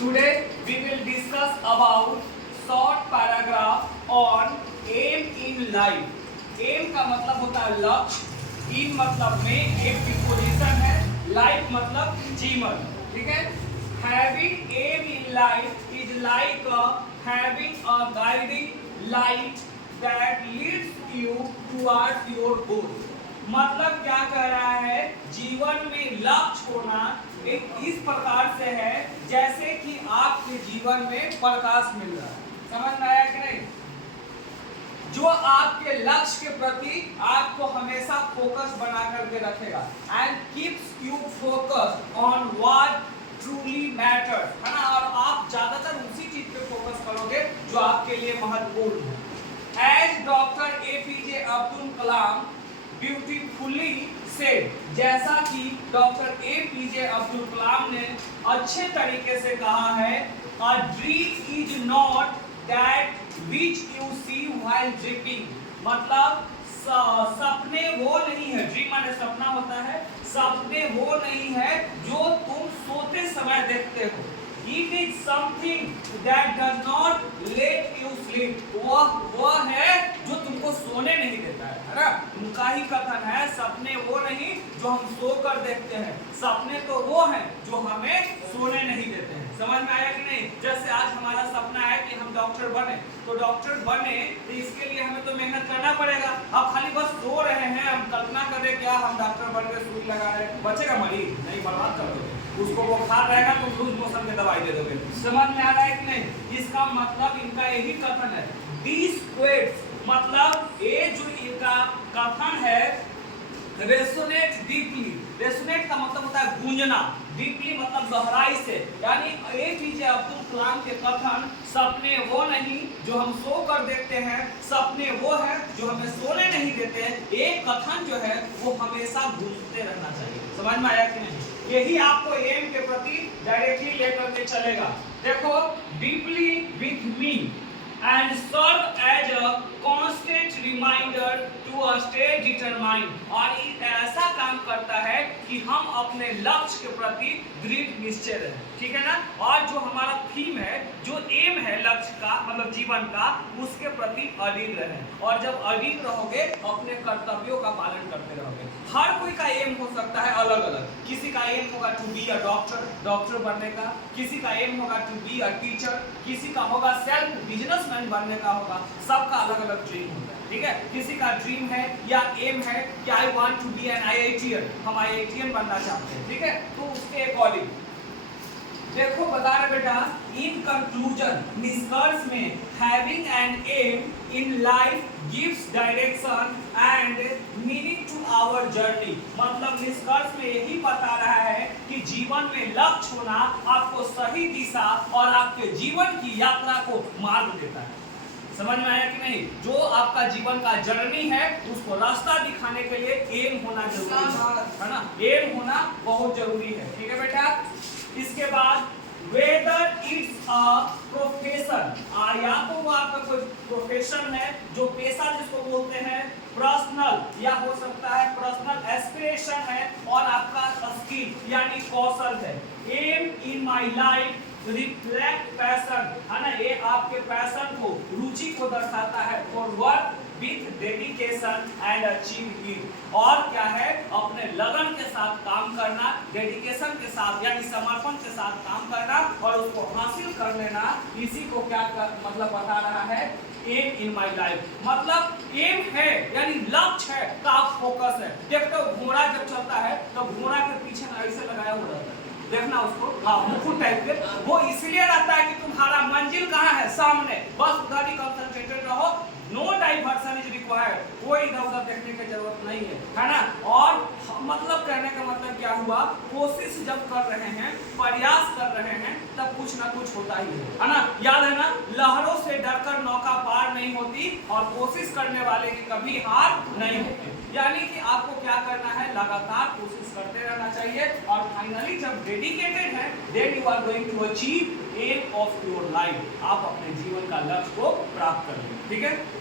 Today we will discuss about short paragraph on aim in life. Aim का मतलब होता है लक्ष्य, in मतलब में एक प्रीपोजिशन है, life मतलब जीवन, ठीक है। Having aim in life is like having a guiding light that leads you towards your goal. मतलब क्या कह रहा है, जीवन में लक्ष्य होना एक इस प्रकार से है जैसे कि आपके जीवन में प्रकाश मिल रहा है। समझ में आया कि नहीं? जो आपके लक्ष्य के प्रति आपको हमेशा फोकस बना करके रखेगा and keeps you focused on what truly matters, है ना। और आप ज्यादातर उसी चीज पे फोकस करोगे जो आपके लिए महत्वपूर्ण है। As doctor APJ Abdul Kalam beautifully said, जैसा कि डॉक्टर एपीजे अब्दुल कलाम ने अच्छे तरीके से कहा है, a dream is not that which you see while dreaming. मतलब सपने वो नहीं है, ड्रीम माने सपना होता है, सपने वो नहीं है जो तुम सोते समय देखते हो। It is something that does not let you sleep. वह है जो तुमको सोने नहीं देता है ना। उनका ही कथन है, सपने वो नहीं जो हम सोकर देखते हैं, सपने तो वो हैं जो हमें सोने नहीं देते हैं। समझ में आया कि नहीं? जैसे आज हमारा सपना है कि हम डॉक्टर बने, तो डॉक्टर बने तो इसके लिए हमें तो मेहनत करना पड़ेगा। अब खाली बस सो रहे हैं, हम कल्पना करें क्या हम डॉक्टर बन के सुई लगा रहे हैं, बचेगा मरीज? नहीं, बर्बाद कर दोगे उसको। वो खा रहेगा तो लूज मोशन की दवाई दे दोगे। समझ में आ रहा है कि नहीं? इसका मतलब इनका यही कथन है। These quotes मतलब ये जो इनका कथन है, रेसोनेट डीपली। रेसोनेट का मतलब होता है गूंजना, डीपली मतलब गहराई से। यानी एपीजे अब्दुल कलाम के कथन, सपने वो नहीं जो हम सो कर देखते हैं, सपने वो है जो हमें सोने नहीं देते। एक कथन जो है वो हमेशा गूंजते रहना चाहिए। समझ में आया कि नहीं? यही आपको एम के प्रति डायरेक्टली लेकर के चलेगा। देखो, deeply with me and serve as a constant reminder to a stay determined. और ये ऐसा काम करता है कि हम अपने लक्ष्य के प्रति दृढ़ निश्चय रहें, ठीक है ना। और जो हमारा थीम है, जो एम है लक्ष्य का मतलब जीवन का, उसके प्रति अडिग रहें। और जब अडिग रहोगे अपने कर्तव्यों का पालन करते रहोगे। हर कोई का एम हो सकता है अलग अलग। किसी का एम होगा to be a doctor, doctor बनने का। किसी का एम होगा टू बी अ टीचर, किसी का होगा सेल्फ बिजनेसमैन बनने का होगा। सबका अलग अलग ड्रीम होता है, ठीक है। किसी का ड्रीम है या एम है कि I want to be an IITian, हम आईआईटीएन बनना चाहते हैं, ठीक है। तो उसके अकॉर्डिंग देखो बता रहे बेटा, इन कंक्लूजन निष्कर्ष में, having an aim in life gives direction and meaning to our journey. मतलब निष्कर्ष में यही बता रहा है कि जीवन में लक्ष्य होना आपको सही दिशा और आपके जीवन की यात्रा को मार्ग देता है। समझ में आया कि नहीं? जो आपका जीवन का जर्नी है उसको रास्ता दिखाने के लिए एम होना जरूरी है ना। एम होना बहुत जरूरी है, ठीक है बेटा। इसके बाद वेदर इट्स अ प्रोफेशन, या तो वो आपका कोई प्रोफेशन है, जो पेशा जिसको बोलते हैं, पर्सनल या हो सकता है पर्सनल एस्पिरेशन है, और आपका स्किल यानी कौशल है। Aim in my life reflect passion, है ना। ये आपके पैशन को, रुचि को दर्शाता है। For work with dedication and achieve it. और क्या है? अपने लगन के साथ काम करना, डेडिकेशन के साथ यानी समर्पण के साथ काम करना और उसको हासिल कर लेना। इसी को क्या मतलब बता रहा है, एम इन माई लाइफ। मतलब एम है यानी लक्ष्य है का आप फोकस है। देखते हो घोड़ा जब चलता है तो घोड़ा के पीछे ऐसे लगाया हुआ रहता है, देखना उसको, हाँ मुकुट टाइप के। वो इसलिए रहता है कि तुम्हारा मंजिल कहाँ है? सामने। बस उधर ही कंसंट्रेटेड रहो, नो डाइवर्सन इज रिक्वायर्ड। कोई इधर उधर देखने की जरूरत नहीं है ना। और मतलब कहने का मतलब क्या हुआ, कोशिश जब कर रहे हैं, प्रयास कर रहे हैं, तब कुछ ना कुछ होता ही है ना। याद है ना, लहरों से डरकर नौका पार नहीं होती और कोशिश करने वाले की कभी हार नहीं होती। यानी कि आपको क्या करना है, लगातार कोशिश करते रहना चाहिए। और फाइनली जब डेडिकेटेड है, then you are going to achieve aim of your life. आप अपने जीवन का लक्ष्य को प्राप्त कर लेंगे, ठीक है।